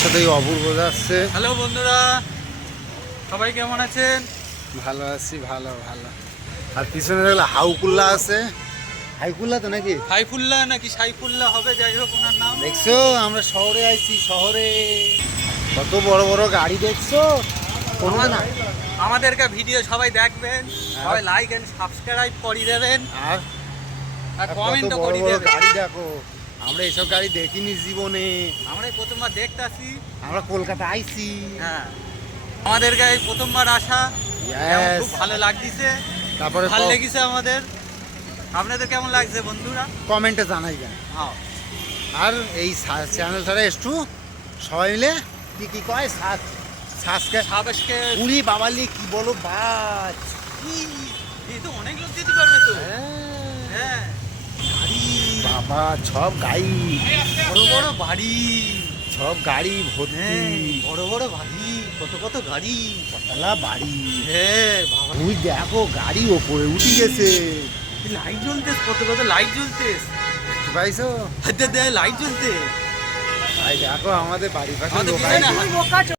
সাথেই অপূর্ব যাচ্ছে। হ্যালো বন্ধুরা, সবাই কেমন আছেন? ভালো আছি, ভালো ভালো। আর পিছনে দেখলে হাউকুল্লা আছে। হাইকুল্লা তো নাকি? হাইফুল্লাহ নাকি সাইফুল্লাহ হবে, যাই হোক ওনার নাম। দেখছো আমরা শহরে আইছি, শহরে কত বড় বড় গাড়ি দেখছো। কোনো না আমাদেরকে ভিডিও সবাই দেখবেন, সবাই লাইক এন্ড সাবস্ক্রাইব করে দেবেন আর আর কত কমেন্টও বড় করে বড় দেবেন। গাড়ি দেখো, আমরা এসব গাড়ি দেখিনি জীবনে। আমরা এই প্রথমবার দেখতাছি। আমরা কলকাতা আইছি। হ্যাঁ, আমাদেরকে এই প্রথমবার আসা, যেমন খুব ভালো লাগতেছে। তারপরে ভালো লেগেছে আমাদের। আপনাদের কেমন লাগছে বন্ধুরা? কমেন্টে জানাই যায়। হ্যাঁ, আর এই চ্যানেলটারে একটু সবাই মিলে কি কি কয় সাবেশকে উড়ি বাবালি কি বলো বাজ। এই তো অনেক লোক যেতে পারবে তো। হ্যাঁ, গাড়ি বাবা, সব গাড়ি, বড় বড় বাড়ি, সব গাড়ি ভর্তি। বড় বড় বাড়ি, কত কত গাড়ি, কতলা বাড়ি। হ্যাঁ বাবা, তুই দেখো গাড়ি ওপরে উঠে গেছে। লাইট জ্বলতে, কত কত লাইট জ্বলতে, দেখতে পাইছো? হাতে দেয় লাইট জ্বলতে। ভাই দেখো আমাদের বাড়ির পাশে আমাদের লোক পিছনে আইছে।